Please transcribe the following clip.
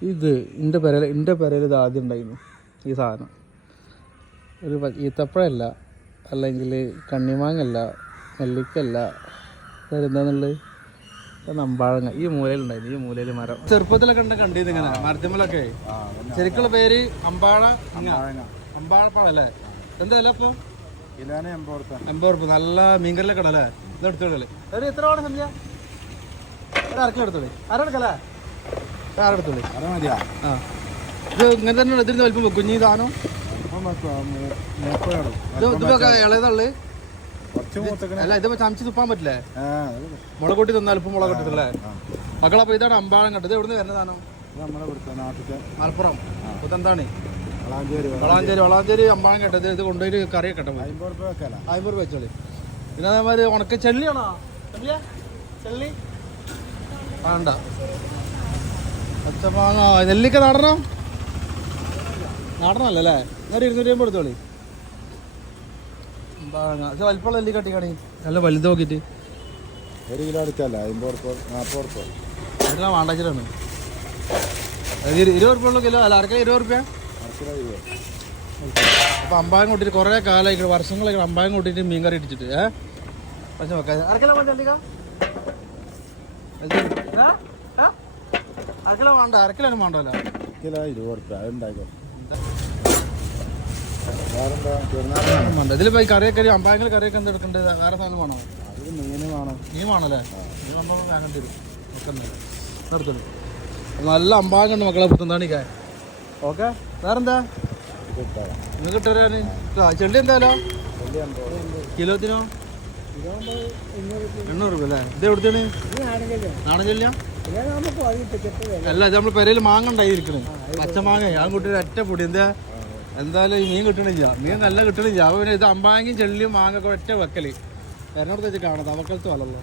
ഇത് എന്റെ പെരയിൽ എന്റെ പെരയിൽ ഇത് ആദ്യം ഉണ്ടായിരുന്നു ഈ സാധനം. ഒരു ഈത്തപ്പഴമല്ല അല്ലെങ്കിൽ കണ്ണിമാങ്ങല്ല നെല്ലിക്കല്ല എന്താന്നുള്ളത് നമ്പാഴങ്ങ. ഈ മൂലയിലുണ്ടായിരുന്നു ഈ മൂലയിൽ മരം. ചെറുപ്പത്തിലൊക്കെ ഉണ്ട് കണ്ടിരുന്നു ഇങ്ങനെ മരത്തിമ്മലൊക്കെ ശരിക്കുള്ള പേര് അമ്പാഴ അമ്പാഴപ്പഴം അല്ലേ? എന്താ അല്ലേ എൺപത് നല്ല മീൻകറിലൊക്കെ കടല്ലേ ഇതെടുത്തോളേ ഒരു എത്ര വേണം സംഖ്യ ഒരു അരക്കിലോ എടുത്തോളി. ആരെടുത്തോളി ആ. ഇത് ഇങ്ങനെ തന്നെ ഇതിന് വലിപ്പം കുഞ്ഞി സാധനം. ഇത് ഇളയതള്ളു അല്ല ഇതിപ്പോ ചമച്ച് തുപ്പാൻ പറ്റില്ലേ? മുളക് കൂട്ടി തന്നാൽ അല്പം മുളക് കൊട്ടില്ലേ മക്കളപ്പോ ഇതാണ് അമ്പാഴം കണ്ടത്. എവിടുന്ന് വരുന്ന സാധനം? മലപ്പുറം. എന്താണ്? വളാഞ്ചേരി വളാഞ്ചേരി. അമ്പാഴം കേട്ടത് ഇത് കൊണ്ടുപോയി കറി കെട്ടാൻ അമ്പത് രൂപ വെച്ചോളി. പിന്നെ അതേമാതിരി ഉണക്ക ചെള്ളിയാണോ? ചെള്ളിയാ? ചെള്ളി? വേണ്ട പച്ചമാങ്ങ നെല്ലിക്ക നടണോ നടണല്ലേ അല്ലേ ഒരു ഇരുന്നൂറ്റി അമ്പത് എടുത്തോളി ഇത് വലിപ്പമുള്ള നെല്ലിക്ക കട്ടിക്കാണി നല്ല വലുത് നോക്കിയിട്ട്. ഒരു കിലോ അമ്പത് റുപ്യ നാൽപ്പത് റുപ്യ അതിനാ വാണ്ടാച്ചിലാണ് ഇരുപത് ഉറുപ്പുള്ള കിലോ. അല്ല ഇരുപത് അരക്കിലോ ഇരുപത്. അപ്പൊ അമ്പായം കൂട്ടിയിട്ട് കുറേ കാലമായി വർഷങ്ങളായി അമ്പായം കൂട്ടിയിട്ട് മീൻ കറി ഇട്ടിട്ട് ഏഹ് പക്ഷെ നോക്കാം അരക്കിലോ നെല്ലിക്ക? അരക്കിലോ വേണ്ട അരക്കിലോ വേണ്ടല്ലോ. കിലോ ഇരുപത് റുപ്യ ഇതിലിപ്പോ കറിയൊക്കെ അമ്പായങ്ങൾ കറിയൊക്കെ എന്താ എടുക്കേണ്ടത് വേറെ സാധനം വേണോ? അത് മീൻ വേണം. മീൻ വേണല്ലേ? മീൻ വാങ്ങേണ്ടി വരും നല്ല അമ്പായം കണ്ട് മക്കളെ പുത്തന്താണിക്കാൻ ഓക്കെ. വേറെന്താ? നിങ്ങൾ ഇട്ടുതരാന് ചെള്ളി എന്തായാലോ കിലോത്തിനോ എണ്ണൂറ് രൂപ. അല്ലേ? ഇത് എവിടുത്തേണ്? നാടൻ ചെല്ലിയാ അല്ല നമ്മൾ പെരയിൽ മാങ്ങ ഉണ്ടായിരിക്കണേ. പച്ചമാങ്ങ ഞാൻ കുട്ടി ഒറ്റ പൊടി. എന്താ എന്തായാലും മീൻ കിട്ടണില്ല. മീൻ നല്ല കിട്ടണില്ല. പിന്നെ ഇത് അമ്പാങ്ങയും ചെള്ളിയും മാങ്ങ ഒറ്റ വെക്കൽ. പെരനോടത്ത് വെച്ച് കാണാം. തവക്കലത്ത് വലല്ലോ